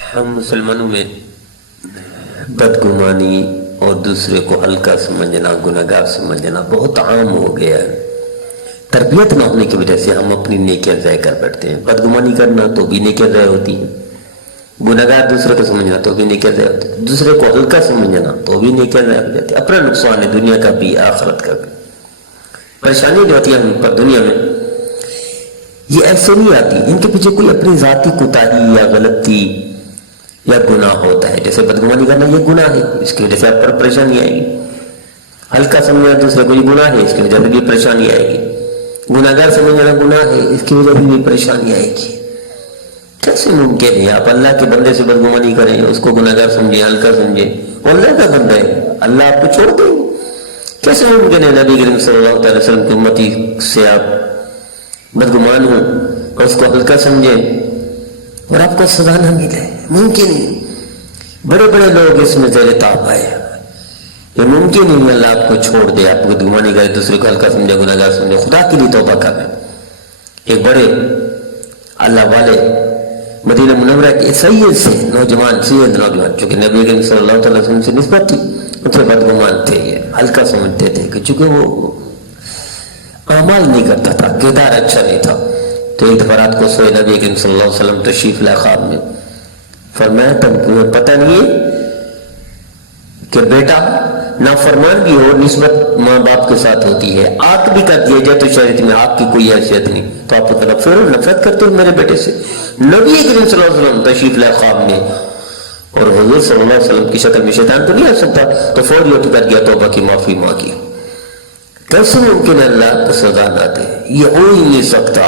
ہم مسلمانوں میں بدگمانی اور دوسرے کو ہلکا سمجھنا، گناہگار سمجھنا بہت عام ہو گیا ہے۔ تربیت نہ ہونے کی وجہ سے ہم اپنی نیکیاں ضائع کر بیٹھتے ہیں۔ بدگمانی کرنا تو بھی نیکیاں ضائع ہوتی ہیں، گناہگار دوسرے کو سمجھنا تو بھی نیکیاں ضائع ہوتی ہیں، دوسرے کو ہلکا سمجھنا تو بھی نیکیاں ضائع ہو جاتی ہیں۔ اپنا نقصان ہے، دنیا کا بھی آخرت کا بھی۔ پریشانی جو ہوتی ہے ہم پر دنیا میں، یہ ایسے نہیں آتی، ان کے پیچھے کوئی اپنی ذاتی کوتاہی یا غلطی یا گناہ ہوتا ہے۔ جیسے بدگمانی کرنا یہ گناہ ہے، اس کی وجہ سے آپ پر پریشانی آئے گی۔ ہلکا سمجھنا دوسرے کو یہ گناہ ہے، اس کی وجہ سے بھی پریشانی آئے گی۔ گناہگار سمجھنا گناہ ہے، اس کی وجہ سے بھی پریشانی آئے گی۔ کیسے ممکن ہے آپ اللہ کے بندے سے بدگمانی کریں، اس کو گناہگار سمجھیں، ہلکا سمجھیں؟ وہ اللہ کا بندہ ہے، اللہ آپ کو چھوڑ دیں گے؟ کیسے ممکن ہے نبی کریم صلی اللہ علیہ وسلم کی امتی سے آپ بدگمان ہوں اور اس کو ہلکا سمجھیں اور آپ کو سزا نہ ملے؟ ممکن نہیں۔ بڑے بڑے لوگ اس میں زیر تاب آئے، یہ ممکن نہیں ہے اللہ آپ کو چھوڑ دے، آپ کو بدگمانی کرے، دوسرے کو ہلکا سمجھے، گناہگار سمجھے۔ خدا کے لیے توبہ کریں۔ ایک بڑے اللہ والے مدینہ منورہ کے سید سے نوجوان چونکہ نبی کریم صلی اللہ علیہ وسلم سے نسبت تھی، ان سے بدگمان تھے، یہ ہلکا سمجھتے تھے کہ چونکہ وہ اعمال نہیں کرتا تھا، کردار اچھا نہیں تھا۔ تو ایک دفعہ رات کو سوئے، نبی کریم صلی اللہ علیہ وسلم تشریف لائے خواب میں، فرمایا تمہیں پتہ نہیں ہے کہ بیٹا نافرمان بھی ہو، نسبت ماں باپ کے ساتھ ہوتی ہے، آگ بھی کر دیا جائے تو شریعت میں آگ کی کوئی حیثیت نہیں، تو آپ پھر نفرت کرتے ہو میرے بیٹے سے؟ نبی کریم صلی اللہ علیہ وسلم تشریف لائے خواب میں، اور حضور صلی اللہ علیہ وسلم کی شکل میں شیطان تو نہیں آ سکتا، تو فوری اٹھ کر گیا، توبہ کی معافی مانگی۔ کیسے ممکن ہے اللہ کو سزا نہ دے؟ یہ ہو ہی نہیں سکتا۔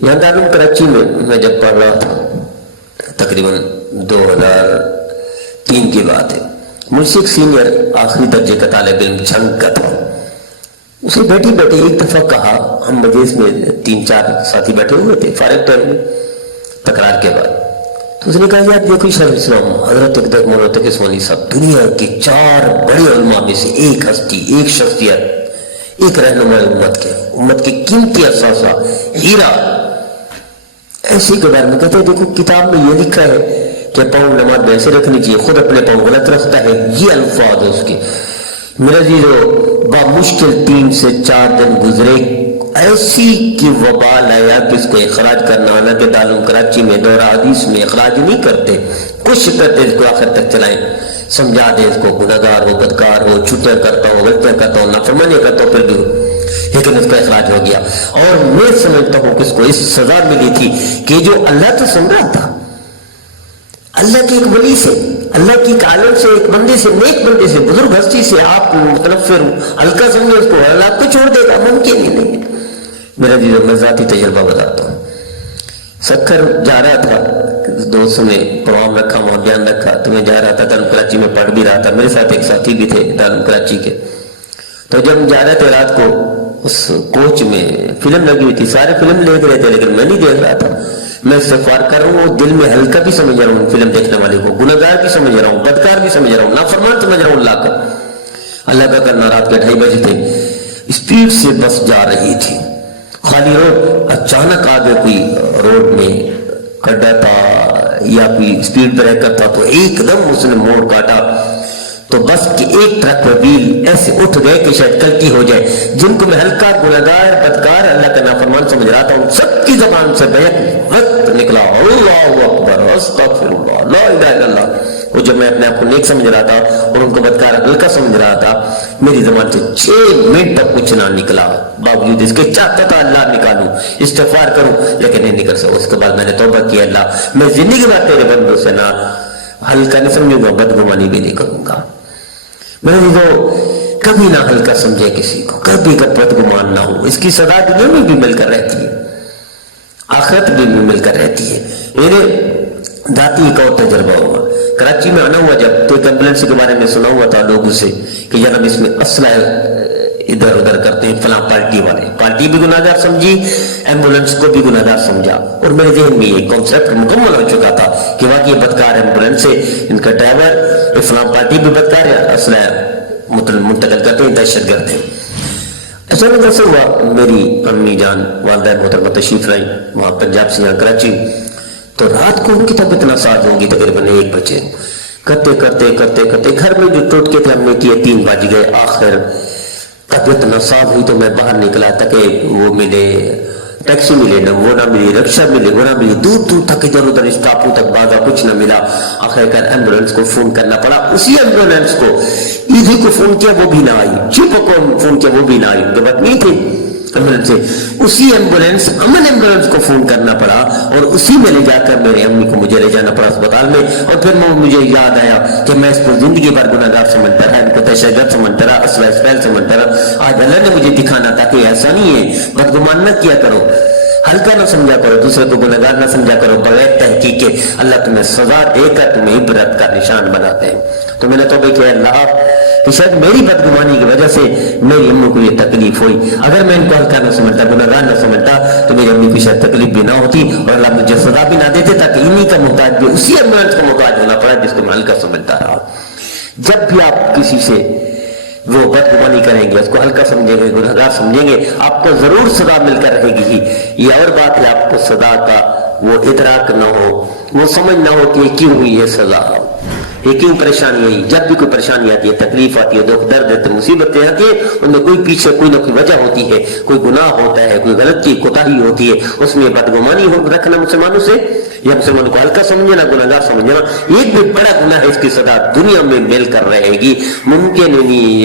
یہاں دارالعلوم کراچی میں جب پڑھ رہا تھا، تقریباً 2003 کی بات ہے، مجھ سے ایک سینئر آخری درجے کا طالب علم جھنگ کا تھا، اسے بیٹھی بیٹھے ایک دفعہ کہا، ہم مجلس میں 3-4 ساتھی بیٹھے ہوئے تھے فارغ ٹائم میں تقرار کے بعد، تو اس نے کہا یار دیکھو شیخ الاسلام حضرت اقدس مولانا تقی عثمانی صاحب دنیا کے 4 بڑے علماء میں سے ایک ہستی، ایک شخصیت، ایک رہنما امت کے قیمتی اثاثہ ہیرا، ایسے کے بارے میں کہتے ہیں دیکھو کتاب میں یہ لکھا ہے کہ پاؤں نماز میں ایسے رکھنی چاہیے، خود اپنے پاؤں غلط رکھتا ہے، یہ الفاظ ہے اس کے۔ میرا عزیزو، بامشکل 3 سے 4 دن گزرے، ایسی کی وبال آیا کہ اس کو اخراج کرنا آنا کہ تعلیم کراچی میں دورہ حدیث میں اخراج نہیں کرتے، کچھ کرتے اس کو آخر تک چلائیں، سمجھا دے اس کو گناہگار ہو، بدکار ہو، چھوٹیاں کرتا ہو، غلطیاں کرتا ہو، نافرمانیاں کرتا ہو، پھر بھی لیکن اس کا اخراج ہو گیا۔ اور میں سمجھتا ہوں کہ اس کو اس سزا ملی تھی کہ جو اللہ تو سن رہا تھا، اللہ کے ایک ولی سے، اللہ کی ایک عالم سے، ایک بندے سے، نیک بندے سے، بزرگ ہستی سے آپ متنفر ہلکا سمجھے اس کو، اللہ آپ کو چھوڑ دے گا؟ ممکن ہی نہیں ہے۔ میرا عزیزو، میں ذاتی تجربہ بتاتا ہوں۔ سکر جا رہا تھا، دوستوں نے پروگرام رکھا، وہاں بیان رکھا، تو میں جا رہا تھا، دارالعلوم کراچی میں پڑھ بھی رہا تھا، میرے ساتھ ایک ساتھی بھی تھے دارالعلوم کراچی کے۔ تو جب ہم جا رہے تھے رات کو، اس کوچ میں فلم لگی ہوئی تھی، سارے فلم دیکھ رہے تھے لیکن میں نہیں دیکھ رہا تھا، میں استغفار کر رہا ہوں، دل میں ہلکا بھی سمجھ رہا ہوں فلم دیکھنے والے کو، گناہگار بھی سمجھ رہا ہوں، بدکار بھی سمجھ رہا ہوں، نافرمان سمجھ رہا ہوں اللہ کا کرنا۔ رات کے 2:30 بجے تھے، اسپیڈ سے بس جا رہی تھی، خالی روڈ، اچانک آگے کوئی روڈ میں گڈھا تھا یا کوئی اسپیڈ بریکر تھا، تو ایک دم اس نے موڑ کاٹا، تو بس کے ایک ٹرک وہیل ایسے اٹھ گئے کہ شاید غلطی ہو جائے۔ جن کو میں ہلکا، گناہگار، بدکار، اللہ کا نافرمان سمجھ رہا تھا، ان سب کی زبان سے بیک وقت نکلا اللہ اکبر استغفر اللہ لا الہ الا اللہ۔ اور جب میں اپنے آپ کو نیک سمجھ رہا تھا اور ان کو بدکار ہلکا سمجھ رہا تھا، میری زبان سے 6 منٹ تک کچھ نہ نکلا، باوجود اس کے چاہتا تھا اللہ نکالوں، استغفار کروں، لیکن نہیں نکل سکا۔ اس کے بعد میں نے توبہ کی، اللہ میں زندگی بھر تیرے بندوں سے نہ ہلکا نہیں سمجھوں گا، بدگمانی بھی نہیں کروں گا۔ میرے لیے کبھی نہ ہلکا سمجھے کسی کو، کبھی بدگمان نہ ہو، اس کی سزا دنیا میں بھی مل کر رہتی ہے، آخرت بھی مل کر رہتی ہے۔ میرے ذاتی ایک اور تجربہ ہوا، کراچی میں آنا ہوا جب، تو ایک ایمبولینس کے بارے میں سنا ہوا تھا لوگوں سے کہ جناب اس میں اسلحہ ادھر ادھر کرتے ہیں، فلاں پارٹی والے، پارٹی بھی گناہگار سمجھی، ایمبولینس کو بھی گناہگار سمجھا، اور میرے ذہن میں یہ کانسیپٹ مکمل ہو چکا تھا کہ واقعی بدکار ایمبولینس ہے، ان کا ڈرائیور فلاں پارٹی بھی بدکار ہے، اسلحہ منتقل کرتے ہیں، دہشت گرد ہیں۔ اچانک ایسے ہوا، میری امی جان والدہ محترمہ تشریف لائیں وہاں پنجاب سے یہاں کراچی، تو رات کو ان کی طبیعت ناساز ہوگی تقریباً 1 بجے. کرتے کرتے کرتے کرتے گھر میں جو ٹوٹکے تھے ہم نے کیے 3 بج گئے. آخر طبیعت ناساز ہوئی تو میں باہر نکلا تاکہ وہ ملے، ٹیکسی ملے نہ، وہ نہ ملی، رکشہ ملے وہ نہ ملی، دور دور تک ادھر ادھر اسٹاپوں تک بھاگا، کچھ نہ ملا. آخر کار ایمبولینس کو فون کرنا پڑا. اسی ایمبولینس کو ایدھی کو فون کیا وہ بھی نہ آئی، چپ کو فون کیا وہ بھی نہ آئی، ان کے بعد نہیں تھے ایمبولینس سے. اسی ایمبولینس امن ایمبولینس کو فون کرنا پڑا اور اسی میں لے جا کر میرے امی کو مجھے لے جانا پڑا اسپتال میں. اور پھر مجھے یاد آیا کہ میں اس کو زندگی بھر گناہگار سمجھتا رہا، ان کو تشہیر سمجھتا رہا، اسوہ اسفیل سمجھتا رہا. آج اللہ نے مجھے دکھانا تھا کہ ایسا نہیں ہے، بدگمان نہ کیا کرو، ہلکا نہ سمجھا کرو، دوسرے کو گناہگار نہ سمجھا کرو. بغیر تحقیق کے اللہ تمہیں سزا دے کر تمہیں عبرت کا نشان بناتے ہیں. تو میں نے توبہ کیا اللہ کہ شاید میری بدگمانی کی وجہ سے میری امی کو یہ تکلیف ہوئی. اگر میں ان کو ہلکا نہ سمجھتا، گناہگار نہ سمجھتا تو میری امی کو شاید تکلیف بھی نہ ہوتی اور اللہ مجھے سزا بھی نہ دیتے، تاکہ انہی کا محتاج بھی اسی ایمبولینس کا محتاج ہونا پڑا جس کو میں ہلکا سمجھتا رہا. جب بھی آپ کسی سے وہ بدگمانی کریں گے، اس کو ہلکا سمجھیں گے، گنہگار سمجھیں گے، آپ کو ضرور سزا مل کر رہے گی ہی. یہ اور بات ہے آپ کو سزا کا وہ ادراک نہ ہو، وہ سمجھ نہ ہو کہ کیوں ہوئی یہ سزا، یہ کیوں پریشانی ہے. جب بھی کوئی پریشانی آتی ہے، تکلیف آتی ہے، دکھ درد ہے، مصیبتیں آتی ہیں، ان میں کوئی پیچھے کوئی نہ کوئی وجہ ہوتی ہے، کوئی گناہ ہوتا ہے، کوئی غلطی کوتاہی ہوتی ہے. اس میں بدگمانی رکھنا مسلمانوں سے یا مسلمانوں کو ہلکا سمجھنا، گناہگار سمجھنا، ایک بھی بڑا گناہ ہے. اس کی سزا دنیا میں مل کر رہے گی، ممکن نہیں.